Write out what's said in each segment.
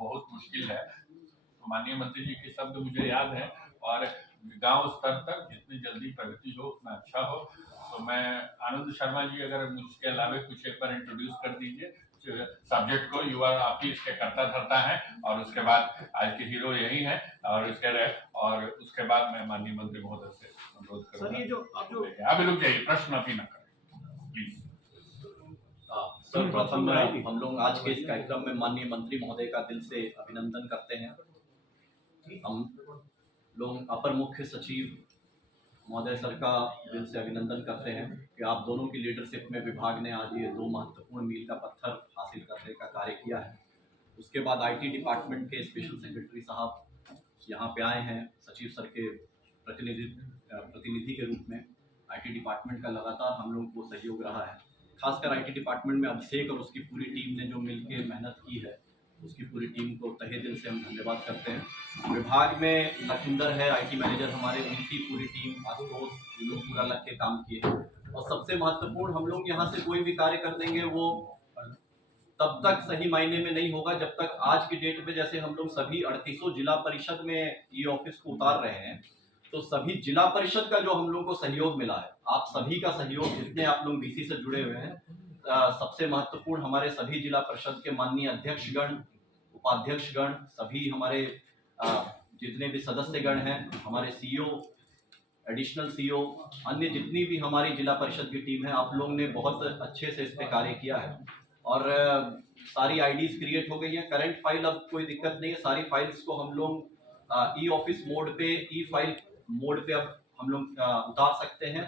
बहुत मुश्किल है। तो माननीय मंत्री जी के शब्द मुझे याद है, और गांव स्तर तक जितनी जल्दी प्रगति हो उतना अच्छा हो। तो मैं आनंद शर्मा जी, अगर मुझके अलावे कुछ एक बार इंट्रोड्यूस कर दीजिए सब्जेक्ट को। युवा आप ही इसके करता धरता है, और उसके बाद आज के हीरो यही है, और उसके बाद मैं माननीय मंत्री महोदय से अनुरोध करूंगा। सर, ये जो आप रुक जाइए, प्रश्न अभी ना करें प्लीज। सर्वप्रथम हम लोग आज के इस कार्यक्रम में माननीय मंत्री महोदय का दिल से अभिनंदन करते हैं। हम लोग अपर मुख्य सचिव महोदय सर का दिल से अभिनंदन करते हैं कि आप दोनों की लीडरशिप में विभाग ने आज ये 2 महत्वपूर्ण मील का पत्थर हासिल करने का कार्य किया है। उसके बाद आईटी डिपार्टमेंट के स्पेशल सेक्रेटरी साहब यहाँ पे आए हैं सचिव सर के प्रतिनिधि के रूप में। आईटी डिपार्टमेंट का लगातार हम लोग को सहयोग रहा है, खासकर आईटी डिपार्टमेंट में अभिषेक और उसकी पूरी टीम ने जो मिलकर मेहनत की है, उसकी पूरी टीम को तहे दिल से हम धन्यवाद करते हैं। विभाग में लखिंदर है आईटी मैनेजर हमारे, उनकी पूरी टीम, आशुतोष, ये लोग पूरा लग के काम किए हैं। और सबसे महत्वपूर्ण, हम लोग यहाँ से कोई भी कार्य कर देंगे वो तब तक सही मायने में नहीं होगा जब तक आज की डेट में, जैसे हम लोग सभी 38 जिला परिषद में ये ऑफिस को उतार रहे हैं, तो सभी जिला परिषद का जो हम लोग को सहयोग मिला है, आप सभी का सहयोग, जितने आप लोग बीसी से जुड़े हुए हैं, सबसे महत्वपूर्ण हमारे सभी जिला परिषद के माननीय अध्यक्षगण, उपाध्यक्षगण, सभी हमारे जितने भी सदस्यगण हैं, हमारे सीईओ, एडिशनल सीईओ, अन्य जितनी भी हमारी जिला परिषद की टीम है, आप लोगों ने बहुत अच्छे से इस पे कार्य किया है। और सारी आईडीज क्रिएट हो गई हैं। करंट फाइल अब कोई दिक्कत नहीं है, सारी फाइल्स को हम लोग ई ऑफिस मोड पे, ई फाइल मोड पे अब हम लोग उतार सकते हैं।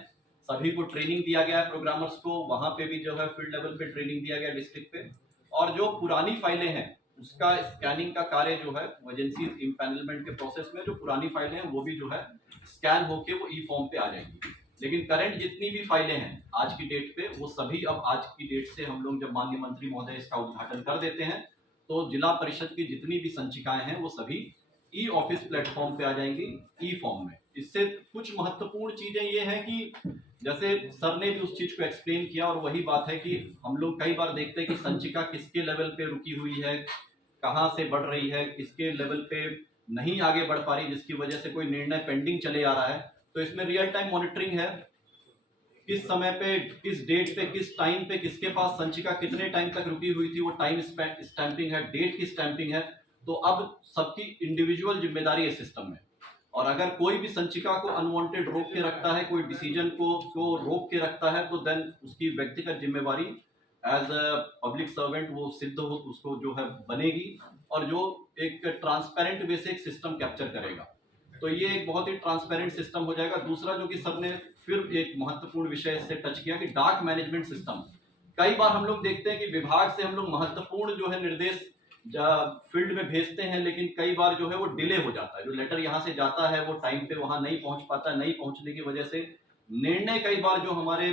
सभी को ट्रेनिंग दिया गया है, प्रोग्रामर्स को वहाँ पे भी जो है फील्ड लेवल पे ट्रेनिंग दिया गया डिस्ट्रिक्ट पे। और जो पुरानी फाइलें हैं उसका स्कैनिंग का कार्य जो है एजेंसी इम्पैनलमेंट के प्रोसेस में, जो पुरानी फाइलें हैं वो भी जो है स्कैन होके वो ई फॉर्म पे आ जाएंगी। लेकिन करंट जितनी भी फाइलें हैं आज की डेट पे, वो सभी अब आज की डेट से हम लोग जब माननीय मंत्री महोदय इसका उद्घाटन कर देते हैं, तो जिला परिषद की जितनी भी संचिकाएं हैं वो सभी ई ऑफिस प्लेटफॉर्म पे आ जाएंगी, ई फॉर्म में। इससे कुछ महत्वपूर्ण चीजें ये हैं कि जैसे सर ने भी उस चीज को एक्सप्लेन किया, और वही बात है कि हम लोग कई बार देखते हैं कि संचिका किसके लेवल पे रुकी हुई है, कहाँ से बढ़ रही है, किसके लेवल पे नहीं आगे बढ़ पा रही, जिसकी वजह से कोई निर्णय पेंडिंग चले आ रहा है। तो इसमें रियल टाइम मॉनिटरिंग है, किस समय पे, किस डेट पे, किस टाइम पे, किसके पास संचिका कितने टाइम तक रुकी हुई थी, वो टाइम स्टैंपिंग है, डेट की स्टैंपिंग है। तो अब सबकी इंडिविजुअल जिम्मेदारी है सिस्टम में। और अगर कोई भी संचिका को अनवांटेड रोक के रखता है, कोई डिसीजन को रोक के रखता है, तो देन उसकी व्यक्तिगत जिम्मेवारी एज अ पब्लिक सर्वेंट वो सिद्ध हो, उसको जो है बनेगी, और जो एक ट्रांसपेरेंट वे से एक सिस्टम कैप्चर करेगा। तो ये एक बहुत ही ट्रांसपेरेंट सिस्टम हो जाएगा। दूसरा जो कि सर ने फिर एक महत्वपूर्ण विषय से टच किया कि डाक मैनेजमेंट सिस्टम। कई बार हम लोग देखते हैं कि विभाग से हम लोग महत्वपूर्ण जो है निर्देश फील्ड में भेजते हैं, लेकिन कई बार जो है वो डिले हो जाता है। जो लेटर यहाँ से जाता है वो टाइम पे वहाँ नहीं पहुँच पाता, नहीं पहुँचने की वजह से निर्णय कई बार जो हमारे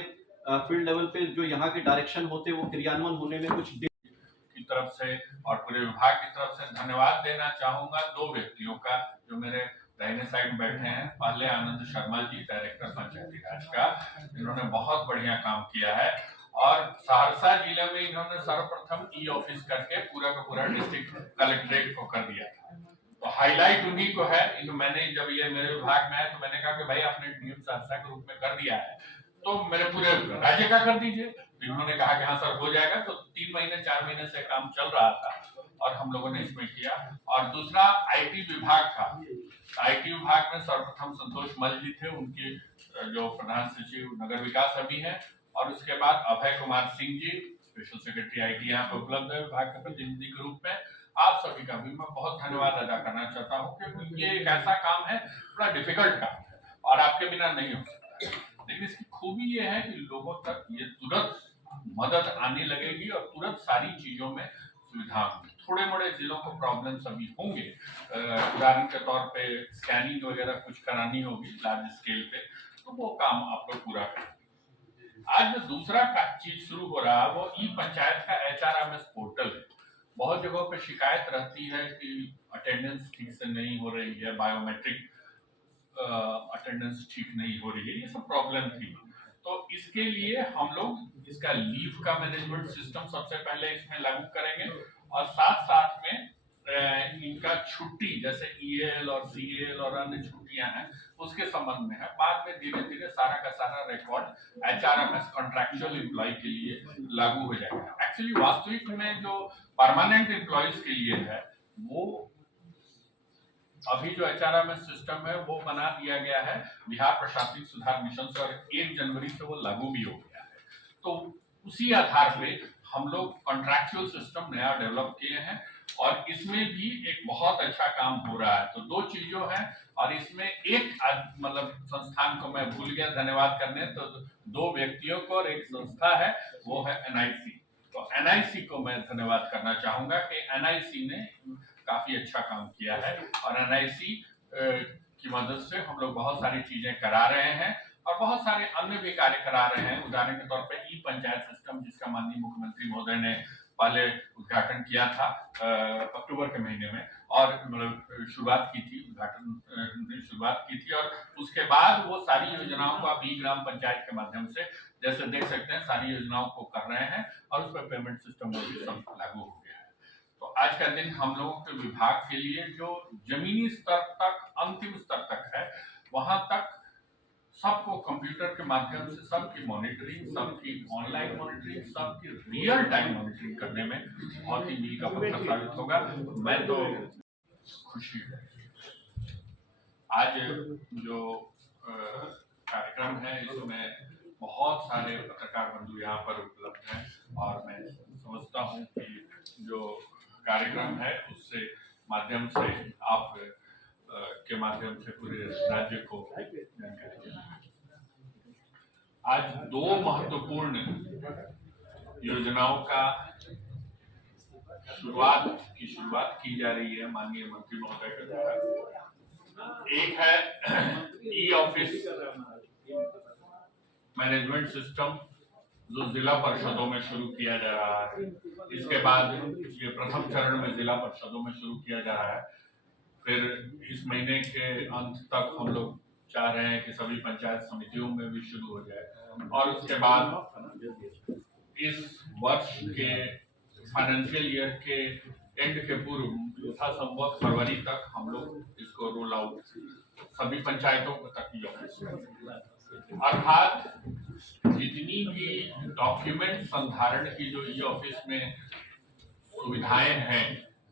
फील्ड लेवल पे जो यहाँ के डायरेक्शन होते हैं वो क्रियान्वयन होने में कुछ की तरफ से और पूरे विभाग की तरफ से धन्यवाद देना चाहूंगा 2 व्यक्तियों का जो मेरे दाहिने साइड बैठे हैं। पहले आनंद शर्मा जी, डायरेक्टर पंचायती राज का, इन्होंने बहुत बढ़िया काम किया है, और सहरसा जिले में इन्होंने सर्वप्रथम ई ऑफिस करके पूरा का पूरा डिस्ट्रिक्ट कलेक्ट्रेट को कर दिया था। तो हाईलाइट उन्हीं को है। मैंने जब ये मेरे विभाग में आया तो मैंने कहा कि भाई आपने डीएम सहरसा के रूप में कर दिया है, तो मेरे पूरे राज्य का कर दीजिए। इन्होंने कहा कि हाँ सर हो जाएगा। तो 3 महीने 4 महीने से काम चल रहा था और हम लोगों ने इसमें किया। और दूसरा आईटी विभाग था। आईटी विभाग में सर्वप्रथम संतोष मल जी थे, उनके जो प्रधान सचिव नगर विकास अभी हैं, और उसके बाद Abhay Kumar Singh ji, special secretary IT यहाँ पे उपलब्ध है विभाग के प्रतिनिधि के रूप में। आप सभी का भी मैं बहुत धन्यवाद अदा करना चाहता हूँ, क्योंकि ये एक ऐसा काम है, बड़ा डिफिकल्ट काम है और आपके बिना नहीं हो सकता। लेकिन इसकी खूबी ये है कि लोगों तक ये तुरंत मदद आने लगेगी और तुरंत सारी चीजों में सुविधा होगी। थोड़े मोड़े जिलों को प्रॉब्लम्स अभी होंगे, उदाहरण के तौर पे स्कैनिंग वगैरह कुछ करानी होगी लार्ज स्केल पे, तो वो काम आप लोग पूरा करें। आज जो दूसरा चीज शुरू हो रहा है वो ई पंचायत का HRMS पोर्टल है। बहुत जगहों पे शिकायत रहती है कि अटेंडेंस ठीक से नहीं हो रही है, बायोमेट्रिक अटेंडेंस ठीक नहीं हो रही है, ये सब प्रॉब्लम थी। तो इसके लिए हम लोग इसका लीव का मैनेजमेंट सिस्टम सबसे पहले इसमें लागू करेंगे, और साथ साथ में छुट्टी जैसे ईएल और सीएल और अन्य छुट्टियां हैं उसके संबंध में है। बाद में धीरे धीरे सारा का सारा रिकॉर्ड एचआरएमएस कॉन्ट्रैक्चुअल एम्प्लॉय के लिए लागू हो जाएगा। एक्चुअली वास्तविक में जो परमानेंट एम्प्लॉयज के लिए है वो अभी जो एचआरएमएस सिस्टम है वो बना दिया गया है बिहार प्रशासनिक सुधार मिशन से और 1 जनवरी से वो लागू भी हो गया है। तो उसी आधार पे हम लोग कॉन्ट्रैक्चुअल सिस्टम नया डेवलप किए हैं और इसमें भी एक बहुत अच्छा काम हो रहा है। तो 2 चीजों हैं और इसमें एक मतलब संस्थान को मैं भूल गया धन्यवाद करने, तो 2 व्यक्तियों को और एक संस्था है वो है एनआईसी। तो एनआईसी को मैं धन्यवाद करना चाहूंगा कि एनआईसी ने काफी अच्छा काम किया है और एनआईसी की मदद से हम लोग बहुत सारी चीजें करा रहे हैं और बहुत सारे अन्य भी कार्य करा रहे हैं। उदाहरण के तौर पे ई पंचायत सिस्टम जिसका माननीय मुख्यमंत्री महोदय ने पहले उद्घाटन किया था अक्टूबर के महीने में और मतलब शुरुआत की थी, उद्घाटन शुरुआत की थी और उसके बाद वो सारी योजनाओं को आप ई ग्राम पंचायत के माध्यम से जैसे देख सकते हैं सारी योजनाओं को कर रहे हैं और उस पर पेमेंट सिस्टम भी सब लागू हो गया है। तो आज का दिन हम लोगों के विभाग के लिए जो जमीनी स्तर तक अंतिम स्तर तक है वहां तक सबको कंप्यूटर के माध्यम से सबकी मॉनिटरिंग, सबकी ऑनलाइन मॉनिटरिंग, सबकी रियल टाइम मॉनिटरिंग करने में बहुत ही मील का पत्थर साबित होगा। मैं तो खुशी है। आज जो कार्यक्रम है इसमें बहुत सारे पत्रकार बंधु यहाँ पर उपलब्ध हैं और मैं समझता हूँ कि जो कार्यक्रम है उससे माध्यम से आप के माध्यम से पूरे राज्य को जानकारी। आज 2 महत्वपूर्ण योजनाओं का शुरुआत की जा रही है माननीय मंत्री महोदय के द्वारा। एक है ई ऑफिस मैनेजमेंट सिस्टम जो जिला परिषदों में शुरू किया जा रहा है। इसके बाद ये प्रथम चरण में जिला परिषदों में शुरू किया जा रहा है। फिर इस महीने के अंत तक हम लोग चाह रहे हैं कि सभी पंचायत समितियों में भी शुरू हो जाए और उसके बाद इस वर्ष के फाइनेंशियल ईयर के एंड के पूर्व यथासंभव फरवरी तक हम लोग इसको रोल आउट सभी पंचायतों तक ही अर्थात जितनी भी डॉक्यूमेंट संधारण की जो ई ऑफिस में सुविधाएं हैं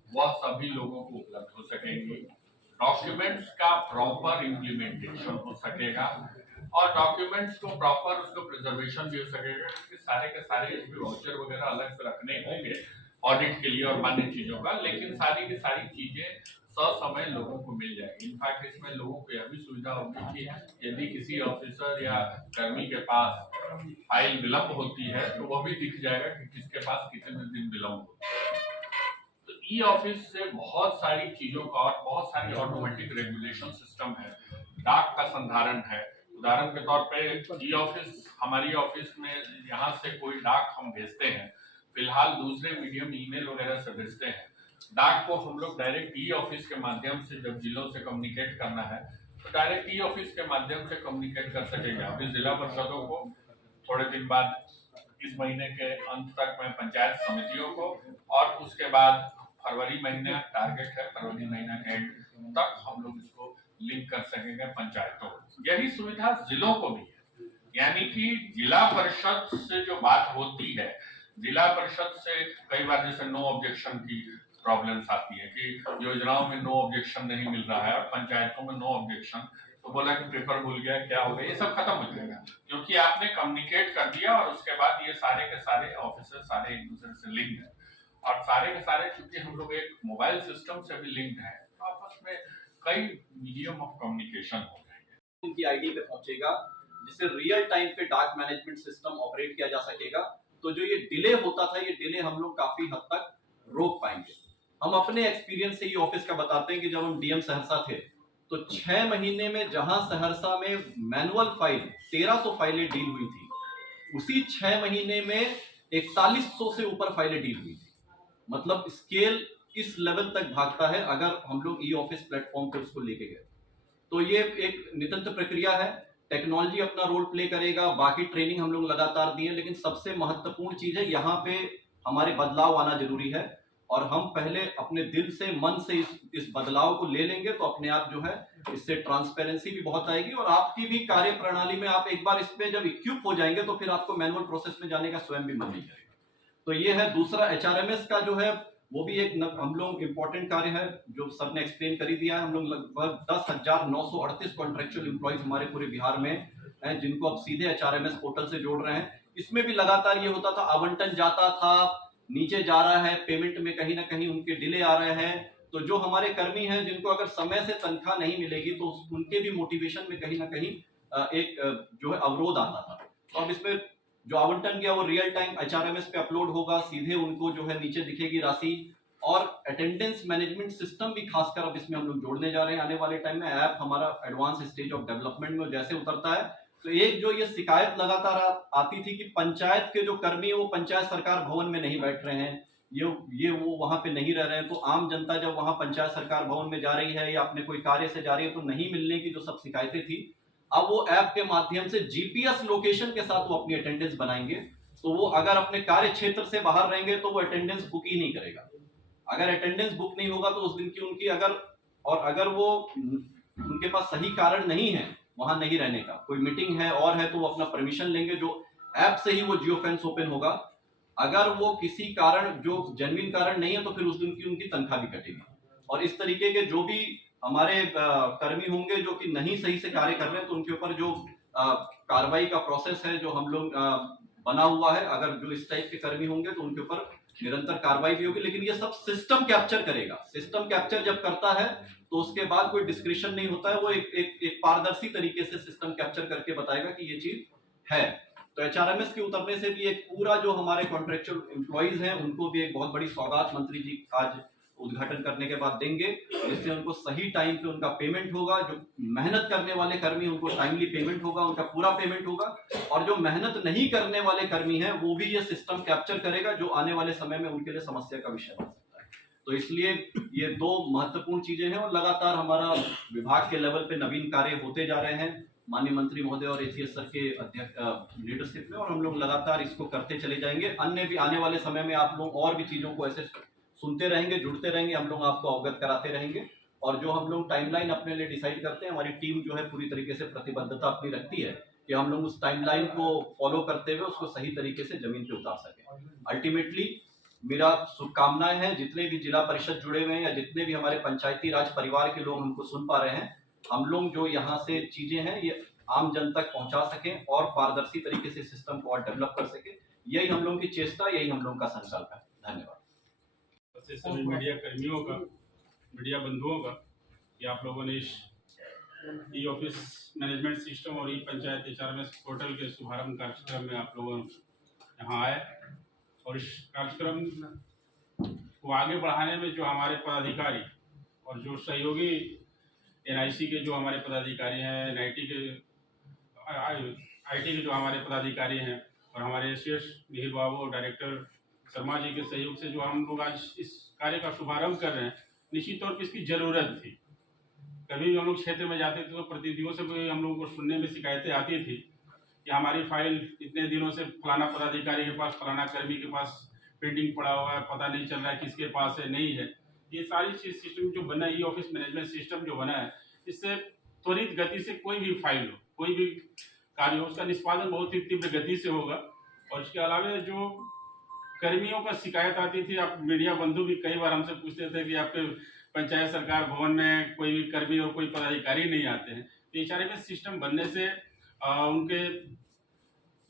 वह सभी लोगों को उपलब्ध हो सकेंगी। डॉक्यूमेंट्स का प्रॉपर इम्प्लीमेंटेशन हो सकेगा और डॉक्यूमेंट्स को प्रॉपर उसको प्रिजर्वेशन भी हो सकेगा क्योंकि सारे के सारे इसमें वाउचर वगैरह अलग से रखने होंगे ऑडिट के लिए और अन्य चीजों का, लेकिन सारी की सारी चीजें समय लोगों को मिल जाएगी। इनफैक्ट इसमें लोगों को यह भी सुविधा होगी कि यदि किसी ऑफिसर या कर्मी के पास फाइल विलंब होती है तो वह भी दिख जाएगा कि किसके पास कितने दिन विलंब होता है। तो ई ऑफिस से बहुत सारी चीजों का और बहुत सारी ऑटोमेटिक रेगुलेशन सिस्टम है, डाक का संधारण है। उदाहरण के तौर पे ई ऑफिस हमारी ऑफिस में यहाँ से कोई डाक हम भेजते हैं, फिलहाल दूसरे मीडियम ईमेल वगैरह से भेजते हैं। डाक को हम लोग डायरेक्ट ई ऑफिस के माध्यम से जब जिलों से कम्युनिकेट करना है तो डायरेक्ट ई ऑफिस के माध्यम से कम्युनिकेट कर सकेंगे। अभी जिला परिषदों को थोड़े दिन बाद इस महीने के अंत तक में पंचायत समितियों को और उसके बाद फरवरी महीने टारगेट है, फरवरी महीने के एंड तक हम लोग इसको लिंक कर सकेंगे पंचायतों को। यही सुविधा जिलों को भी है, यानी कि जिला परिषद से जो बात होती है, जिला परिषद से कई बार जैसे नो ऑब्जेक्शन की प्रॉब्लम्स आती है कि योजनाओं में नो ऑब्जेक्शन नहीं मिल रहा है और पंचायतों में नो ऑब्जेक्शन, तो बोला कि पेपर भूल गया क्या हो गया, ये सब खत्म हो जाएगा क्योंकि आपने कम्युनिकेट कर दिया और उसके बाद ये सारे के सारे ऑफिसर सारे एक दूसरे से लिंक है और सारे के सारे चूंकि हम लोग एक मोबाइल सिस्टम से भी लिंक्ड है तो आपस में कई मीडियम ऑफ कम्युनिकेशन हो जाएंगे। उनकी आईडी पे पहुंचेगा जिससे रियल टाइम पे डाक मैनेजमेंट सिस्टम ऑपरेट किया जा सकेगा। तो जो ये डिले होता था ये डिले हम लोग काफी हद तक रोक पाएंगे। हम अपने एक्सपीरियंस से ये ऑफिस का बताते हैं कि जब हम डीएम सहरसा थे तो 6 महीने में जहां सहरसा में मैनुअल फाइल 1300 फाइलें डील हुई थी, उसी 6 महीने में 4100 से ऊपर फाइलें डील हुई थी। मतलब स्केल इस लेवल तक भागता है अगर हम लोग ई ऑफिस प्लेटफॉर्म पे उसको लेके गए। तो ये एक निरंतर प्रक्रिया है, टेक्नोलॉजी अपना रोल प्ले करेगा, बाकी ट्रेनिंग हम लोग लगातार दिए, लेकिन सबसे महत्वपूर्ण चीज है यहाँ पे हमारे बदलाव आना जरूरी है और हम पहले अपने दिल से मन से इस बदलाव को ले लेंगे तो अपने आप जो है इससे ट्रांसपेरेंसी भी बहुत आएगी और आपकी भी कार्य प्रणाली में आप एक बार इसमें जब इक्विप हो जाएंगे तो फिर आपको मैनुअल प्रोसेस में जाने का स्वयं भी मन नहीं करेगा। तो ये है दूसरा। एचआरएमएस का जो है वो भी एक हम लोग इम्पोर्टेंट कार्य है जो सर ने एक्सप्लेन कर ही दिया है। हम लोग लगभग 10,938 कॉन्ट्रेक्चुअल एम्प्लॉइज हमारे पूरे बिहार में हैं जिनको अब सीधे एचआरएमएस पोर्टल से जोड़ रहे हैं। इसमें भी लगातार ये होता था, आवंटन जाता था, नीचे जा रहा है, पेमेंट में कहीं ना कहीं उनके डिले आ रहे हैं। तो जो हमारे कर्मी हैं जिनको अगर समय से तनख्वाह नहीं मिलेगी तो उनके भी मोटिवेशन में कहीं ना कहीं एक जो है अवरोध आता था। तो अब इसमें जो आवंटन किया वो रियल टाइम एचआरएमएस पे अपलोड होगा, सीधे उनको जो है नीचे दिखेगी राशि। और अटेंडेंस मैनेजमेंट सिस्टम भी खासकर अब इसमें हम लोग जोड़ने जा रहे हैं आने वाले टाइम में। ऐप हमारा एडवांस स्टेज ऑफ डेवलपमेंट में जैसे उतरता है तो एक जो ये शिकायत लगातार आती थी कि पंचायत के जो कर्मी वो पंचायत सरकार भवन में नहीं बैठ रहे हैं, ये वो वहां पे नहीं रह रहे हैं। तो आम जनता जब वहां पंचायत सरकार भवन में जा रही है या अपने कोई कार्य से जा रही है तो नहीं मिलने की जो सब शिकायतें थी, अब वो ऐप के माध्यम से जीपीएस लोकेशन के साथ वो अपनी अटेंडेंस बनाएंगे। तो वो अगर अपने कार्य क्षेत्र से बाहर रहेंगे तो वो अटेंडेंस बुक ही नहीं करेगा। अगर अटेंडेंस बुक नहीं होगा तो उस दिन की उनकी अगर वो उनके पास सही कारण नहीं है वहां नहीं रहने का, कोई मीटिंग है और है तो वो अपना परमिशन लेंगे, जो ऐप से ही वो जियो फेंस ओपन होगा। अगर वो किसी कारण जो जेन्युइन कारण नहीं है तो फिर उस दिन की उनकी तनख्वाह भी कटेगी। और इस तरीके के जो भी हमारे कर्मी होंगे जो कि नहीं सही से कार्य कर रहे हैं तो उनके ऊपर जो कार्रवाई का प्रोसेस है जो हम लोग बना हुआ है, अगर जो इस टाइप के कर्मी होंगे तो उनके ऊपर निरंतर कार्रवाई भी होगी। लेकिन ये सब सिस्टम कैप्चर करेगा। सिस्टम कैप्चर जब करता है तो उसके बाद कोई डिस्क्रिप्शन नहीं होता है, वो एक पारदर्शी तरीके से सिस्टम कैप्चर करके बताएगा कि ये चीज है। तो एचआरएमएस के उतरने से भी एक पूरा जो हमारे कॉन्ट्रेक्चुअल एम्प्लॉइज हैं उनको भी एक बहुत बड़ी सौगात मंत्री जी आज उद्घाटन करने के बाद देंगे, जिससे उनको सही टाइम पे उनका पेमेंट होगा। जो मेहनत करने वाले कर्मी उनको टाइमली पेमेंट होगा, उनका पूरा पेमेंट होगा। और जो मेहनत नहीं करने वाले कर्मी हैं वो भी ये सिस्टम कैप्चर करेगा, जो आने वाले समय में उनके लिए समस्या का विषय बन सकता है। तो इसलिए ये दो महत्वपूर्ण चीजें हैं और लगातार हमारा विभाग के लेवल पे नवीन कार्य होते जा रहे हैं माननीय मंत्री महोदय और एसीएस सर के अध्यक्ष लीडरशिप में, और हम लोग लगातार इसको करते चले जाएंगे। अन्य भी आने वाले समय में आप लोग और भी चीजों को ऐसे सुनते रहेंगे, जुड़ते रहेंगे, हम लोग आपको अवगत कराते रहेंगे। और जो हम लोग टाइमलाइन अपने लिए डिसाइड करते हैं, हमारी टीम जो है पूरी तरीके से प्रतिबद्धता अपनी रखती है कि हम लोग उस टाइमलाइन को फॉलो करते हुए उसको सही तरीके से जमीन पे उतार सकें। अल्टीमेटली मेरा शुभकामनाएं हैं जितने भी जिला परिषद जुड़े हुए हैं या जितने भी हमारे पंचायती राज परिवार के लोग हमको सुन पा रहे हैं, हम लोग जो यहाँ से चीजें हैं ये आम जन तक पहुंचा सकें और पारदर्शी तरीके से सिस्टम को और डेवलप कर सके। यही हम लोगों की चेष्टा, यही हम लोगों का संकल्प है। धन्यवाद। सभी मीडिया कर्मियों का, मीडिया बंधुओं का कि आप लोगों ने इस ई ऑफिस मैनेजमेंट सिस्टम और ई पंचायत एचआरएमएस पोर्टल के शुभारंभ कार्यक्रम में आप लोग यहाँ आए। और इस कार्यक्रम को आगे बढ़ाने में जो हमारे पदाधिकारी और जो सहयोगी एनआईसी के जो हमारे पदाधिकारी हैं, एनआईटी के आईटी के जो हमारे पदाधिकारी हैं और हमारे एसीएस मिहिर बाबू और डायरेक्टर शर्मा जी के सहयोग से जो हम लोग आज इस कार्य का शुभारंभ कर रहे हैं, निश्चित तौर पर इसकी ज़रूरत थी। कभी भी हम लोग क्षेत्र में जाते थे तो प्रतिनिधियों से भी हम लोगों को सुनने में शिकायतें आती थी कि हमारी फाइल इतने दिनों से फलाना पदाधिकारी के पास, फलाना कर्मी के पास पेंडिंग पड़ा हुआ है, पता नहीं चल रहा है किसके पास है, नहीं है। ये सारी चीज सिस्टम जो बना है, ई ऑफिस मैनेजमेंट सिस्टम जो बना है, इससे त्वरित गति से कोई भी फाइल हो, कोई भी कार्य हो, उसका निष्पादन बहुत ही तीव्र गति से होगा। और इसके अलावा जो कर्मियों का शिकायत आती थी, आप मीडिया बंधु भी कई बार हमसे पूछते थे कि आपके पंचायत सरकार भवन में कोई भी कर्मी और कोई पदाधिकारी नहीं आते हैं। तो एचआरएमएस सिस्टम बनने से उनके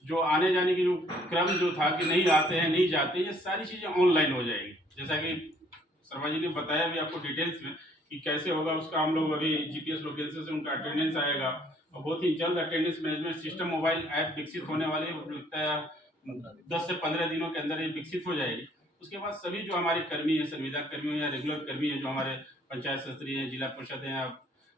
जो आने जाने की जो क्रम जो था कि नहीं आते हैं, नहीं जाते, ये सारी चीज़ें ऑनलाइन हो जाएगी। जैसा कि शर्मा जी ने बताया भी आपको डिटेल्स में कि कैसे होगा, उसका हम लोग अभी जीपीएस लोकेशन से उनका अटेंडेंस आएगा और बहुत ही जल्द attendance management system mobile app विकसित होने वाले, लगता है 10 से 15 दिनों के अंदर ये विकसित हो जाएगी। उसके बाद सभी जो हमारे कर्मी हैं, संविदा कर्मी हैं या रेगुलर कर्मी हैं, जो हमारे पंचायत सदस्य हैं, जिला परिषद हैं या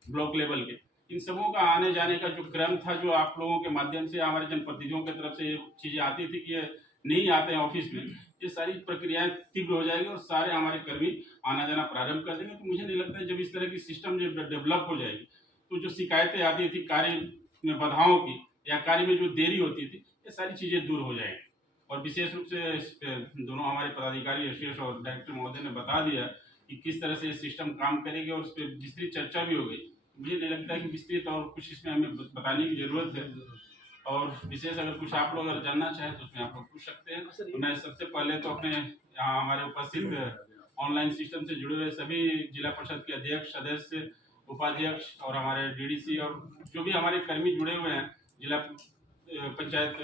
ब्लॉक लेवल के, इन सबों का आने जाने का जो क्रम था, जो आप लोगों के माध्यम से हमारे जनप्रतिनिधियों की तरफ से ये चीज़ें आती थी कि ये नहीं आते हैं ऑफिस में, ये सारी प्रक्रियाएं तीव्र हो जाएगी और सारे हमारे कर्मी आना जाना प्रारंभ कर देंगे। तो मुझे नहीं लगता है जब इस तरह की सिस्टम जब डेवलप हो जाएगी तो जो शिकायतें आती थी कार्य में बाधाओं की या कार्य में जो देरी होती थी, ये सारी चीज़ें दूर हो जाएंगी। और विशेष रूप से इस पे दोनों हमारे पदाधिकारी यशेष और डायरेक्टर महोदय ने बता दिया कि किस तरह से ये सिस्टम काम करेगी और उस पर विस्तृत चर्चा भी हो गई। मुझे नहीं लगता है कि विस्तृत और कुछ इसमें हमें बताने की जरूरत है, और विशेष अगर कुछ आप लोग अगर जानना चाहें तो उसमें आप लोग पूछ सकते हैं। तो मैं सबसे पहले तो अपने यहाँ हमारे उपस्थित ऑनलाइन सिस्टम से जुड़े हुए सभी जिला परिषद के अध्यक्ष, सदस्य, उपाध्यक्ष और हमारे डीडीसी और जो भी हमारे कर्मी जुड़े हुए हैं, जिला पंचायत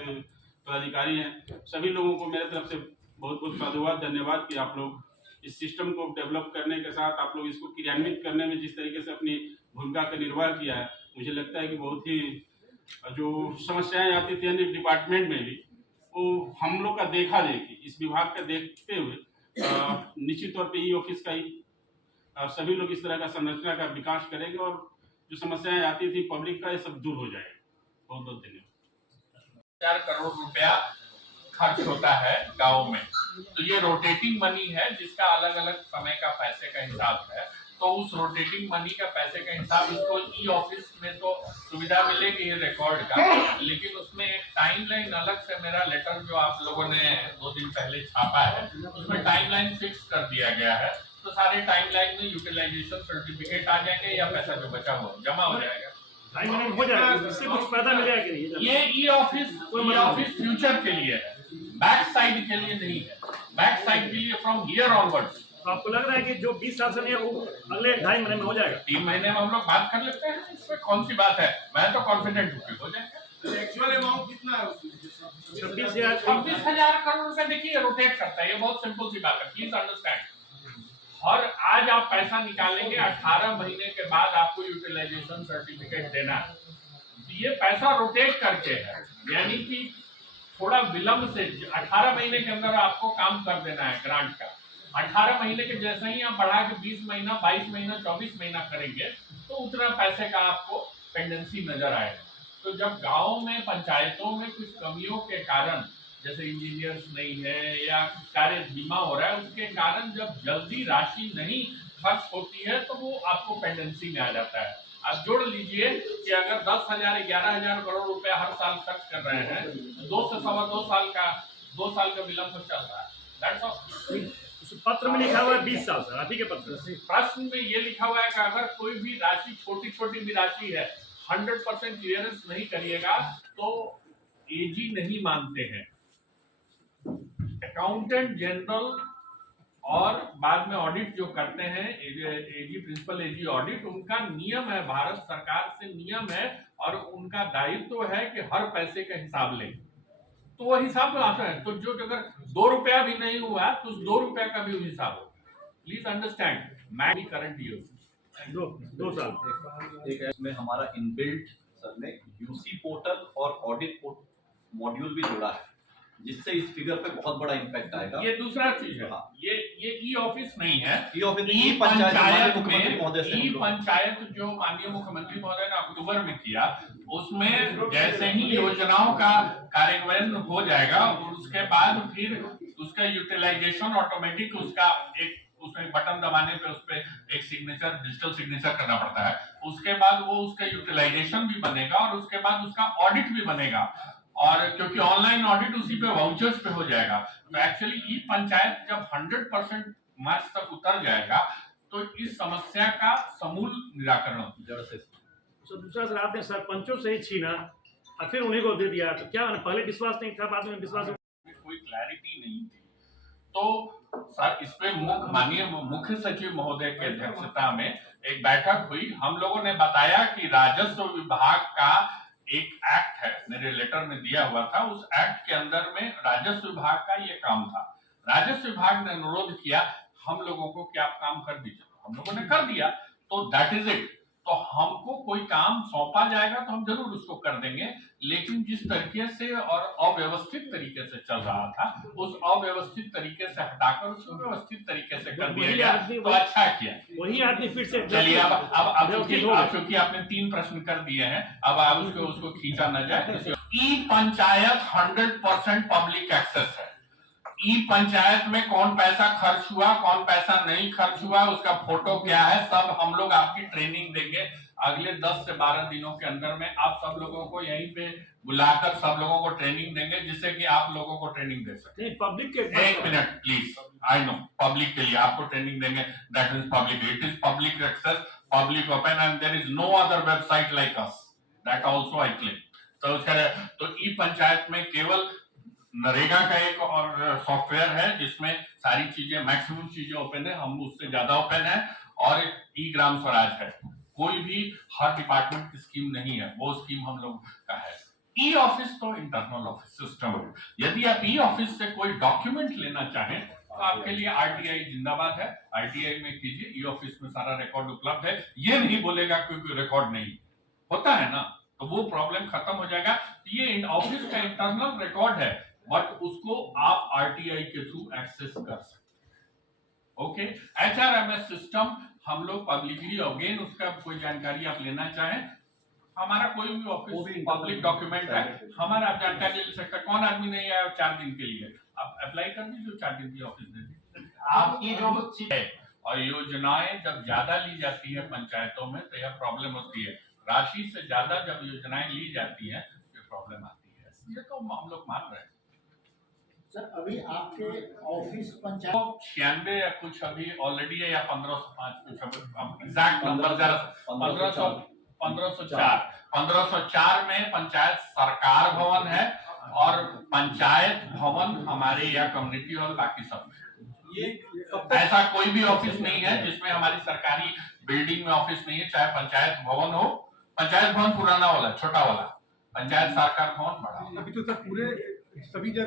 पदाधिकारी हैं, सभी लोगों को मेरे तरफ से बहुत बहुत साधुवाद, धन्यवाद कि आप लोग इस सिस्टम को डेवलप करने के साथ आप लोग इसको क्रियान्वित करने में जिस तरीके से अपनी भूमिका का निर्वाह किया है, मुझे लगता है कि बहुत ही जो समस्याएं आती थी अन्य डिपार्टमेंट में भी, वो हम लोग का देखा देखी इस विभाग का देखते हुए निश्चित तौर पे ई ऑफिस का ही सभी लोग इस तरह का संरचना का विकास करेंगे और जो समस्याएं आती थी पब्लिक का, ये सब दूर हो जाएगा। बहुत बहुत धन्यवाद। 4 करोड़ रुपया खर्च होता है गाँव में, तो ये रोटेटिंग मनी है जिसका अलग अलग समय का पैसे का हिसाब है। तो उस रोटेटिंग मनी का पैसे का हिसाब इसको ई ऑफिस में तो सुविधा मिलेगी रिकॉर्ड का, लेकिन उसमें एक टाइमलाइन अलग से, मेरा लेटर जो आप लोगों ने 2 दिन पहले छापा है उसमें टाइमलाइन फिक्स कर दिया गया है। तो सारे टाइमलाइन में यूटिलाइजेशन सर्टिफिकेट आ जाएंगे या पैसा जो बचा हुआ जमा हो जाएगा। टाइमलाइन हो जाएगा, इससे कुछ फायदा मिलेगा कि नहीं? ये ई ऑफिस फ्यूचर के लिए है, बैक साइड के लिए नहीं है। बैक साइड के लिए फ्रॉम हियर ऑनवर्ड्स। आपको लग रहा है कि जो 20 साल से नहीं है वो अगले 2.5 महीने में हो जाएगा? 3 महीने में हम लोग बात कर लेते हैं, इसमें कौन सी बात है। मैं तो कॉन्फिडेंट हूँ कि हो जाएगा। एक्चुअल अमाउंट कितना है उसमें? 26,000 करोड़ रुपए देखिए रोटेट करता है, ये बहुत सिंपल सी बात है, प्लीज अंडरस्टैंड। और आज आप पैसा निकालेंगे, 18 महीने के बाद आपको यूटिलाइजेशन सर्टिफिकेट देना है, तो ये पैसा रोटेट करके है, यानी कि थोड़ा विलंब से 18 महीने के अंदर आपको काम कर देना है ग्रांट का। 18 महीने के जैसे ही आप बढ़ा के 20 महीना, 22 महीना, 24 महीना करेंगे तो उतना पैसे का आपको पेंडेंसी नजर आएगा। तो जब गांव में, पंचायतों में कुछ कमियों के कारण, जैसे इंजीनियर्स नहीं है या कार्य धीमा हो रहा है, उसके कारण जब जल्दी राशि नहीं खर्च होती है तो वो आपको पेंडेंसी में आ जाता है। आप जोड़ लीजिए कि अगर 10,000, 11,000 करोड़ रुपए हर साल खर्च कर रहे हैं तो 2 से सवा 2 साल का विलंब चल रहा है। That's all. पत्र में लिखा हुआ है 20 साल सर, आप ही के पत्र। प्रश्न में ये लिखा हुआ है कि अगर कोई भी राशि, छोटी छोटी भी राशि है, 100% क्लियरेंस नहीं करिएगा तो एजी नहीं मानते हैं। अकाउंटेंट जनरल और बाद में ऑडिट जो करते हैं, एजी, प्रिंसिपल एजी ऑडिट, उनका नियम है, भारत सरकार से नियम है और उनका दायित्व है कि हर पैसे का हिसाब लें। तो वो हिसाब आता है, तो जो अगर 2 रुपया भी नहीं हुआ तो उस 2 रुपया का भी हिसाब होगा। प्लीज अंडरस्टैंड, मैं भी करंट ईयर 2 साल एक इसमें हमारा इनबिल्ट सर में यूसी पोर्टल और ऑडिट मॉड्यूल भी जुड़ा है, जिससे इस फिगर पे बहुत बड़ा इम्पैक्ट आएगा। ये दूसरा चीज है। हाँ। ये ई ऑफिस नहीं है, e office e panchayat panchayat मुख्यमंत्री महोदय से ई पंचायत जो माननीय मुख्यमंत्री महोदय ने अक्टूबर में किया, उसमें जैसे ही योजनाओं का कार्यान्वयन हो जाएगा उसके बाद फिर उसका यूटिलाइजेशन ऑटोमेटिक, उसका एक उसमें बटन दबाने पे उस पे एक सिग्नेचर, डिजिटल सिग्नेचर करना पड़ता है, उसके बाद वो उसका यूटिलाइजेशन भी बनेगा और उसके बाद उसका ऑडिट भी बनेगा। और क्योंकि ऑनलाइन ऑडिट उसी पे वाउचर्स पे हो जाएगा, तो एक्चुअली ई पंचायत जब 100% मार्च तक उतर जाएगा तो इस समस्या का समूल निराकरण जड़ से। तो दूसरा सर, आपने सरपंचों से ही छीना और फिर उन्हीं को दे दिया, तो क्या पहले विश्वास नहीं था, बाद में विश्वास? कोई क्लैरिटी नहीं थी। तो सर इस पे माननीय मुख्य सचिव महोदय की अध्यक्षता में एक बैठक हुई। हम लोगों ने बताया कि राजस्व विभाग का एक एक्ट है, मेरे लेटर में दिया हुआ था, उस एक्ट के अंदर में राजस्व विभाग का ये काम था। राजस्व विभाग ने अनुरोध किया हम लोगों को कि आप काम कर दीजिए, हम लोगों ने कर दिया, तो दैट इज इट। तो हमको कोई काम सौंपा जाएगा तो हम जरूर उसको कर देंगे, लेकिन जिस तरीके से और अव्यवस्थित तरीके से चल रहा था, उस अव्यवस्थित तरीके से हटाकर उसको व्यवस्थित तरीके से कर दिया गया, तो अच्छा किया। वही आदमी फिर से चलिए अब चूंकि आपने 3 प्रश्न कर दिए हैं, अब आप उसको खींचा न जाए। ई पंचायत 100% पब्लिक एक्सेस है, ई पंचायत में कौन पैसा खर्च हुआ, कौन पैसा नहीं खर्च हुआ, उसका फोटो क्या है, सब हम लोग आपकी ट्रेनिंग देंगे अगले 10 से 12 दिनों के अंदर में। आप सब लोगों को यहीं पे बुलाकर सब लोगों को ट्रेनिंग देंगे, जिससे कि आप लोगों को ट्रेनिंग दे सके। नहीं पब्लिक के एक minute please, I know public के लिए आपको ट्रेनिंग देंगे, that means public, it is public access, public open, and there is no other website like us, that also I claim. तो ई पंचायत में केवल नरेगा का एक और सॉफ्टवेयर है जिसमें सारी चीजें, मैक्सिमम चीजें ओपन है, हम उससे ज्यादा ओपन है, और ई ग्राम स्वराज है। कोई भी हर डिपार्टमेंट की स्कीम नहीं है, वो स्कीम हम लोग का है। ई ऑफिस तो इंटरनल ऑफिस सिस्टम है। यदि आप ई ऑफिस से कोई डॉक्यूमेंट लेना चाहें तो आपके लिए आरटीआई जिंदाबाद है, आरटीआई में कीजिए, ई ऑफिस में सारा रिकॉर्ड उपलब्ध है। ये नहीं बोलेगा क्योंकि रिकॉर्ड नहीं होता है ना, तो वो प्रॉब्लम खत्म हो जाएगा। ये ऑफिस का इंटरनल रिकॉर्ड है, बट उसको आप आरटीआई के थ्रू एक्सेस कर सकते। ओके, एचआरएमएस सिस्टम हम लोग पब्लिकली, अगेन उसका कोई जानकारी आप लेना चाहें, हमारा कोई भी ऑफिस पब्लिक डॉक्यूमेंट है, हमारा आप जानकारी ले सकते। कौन आदमी नहीं आया 4 दिन के लिए, आप अप्लाई कर दीजिए, 4 दिन की ऑफिस दे दीजिए। आपकी जो है और योजनाएं जब ज्यादा ली जाती है पंचायतों में तो यह प्रॉब्लम होती है। राशि से ज्यादा जब योजनाएं ली जाती है तो प्रॉब्लम आती है, ये तो हम लोग मान रहे हैं। सर अभी आपके ऑफिस पंचायत 96 या कुछ अभी ऑलरेडी है, या 1505 कुछ एग्जैक्ट नंबर जरा 1504 में पंचायत सरकार भवन है, और पंचायत भवन हमारे या कम्युनिटी हॉल बाकी सब में। ये ऐसा कोई भी ऑफिस नहीं है जिसमें हमारी सरकारी बिल्डिंग में ऑफिस नहीं है, चाहे पंचायत भवन हो। पंचायत भवन पुराना वाला, छोटा वाला, पंचायत सरकार भवन बड़ा। अभी तो सर पूरे सभी जगह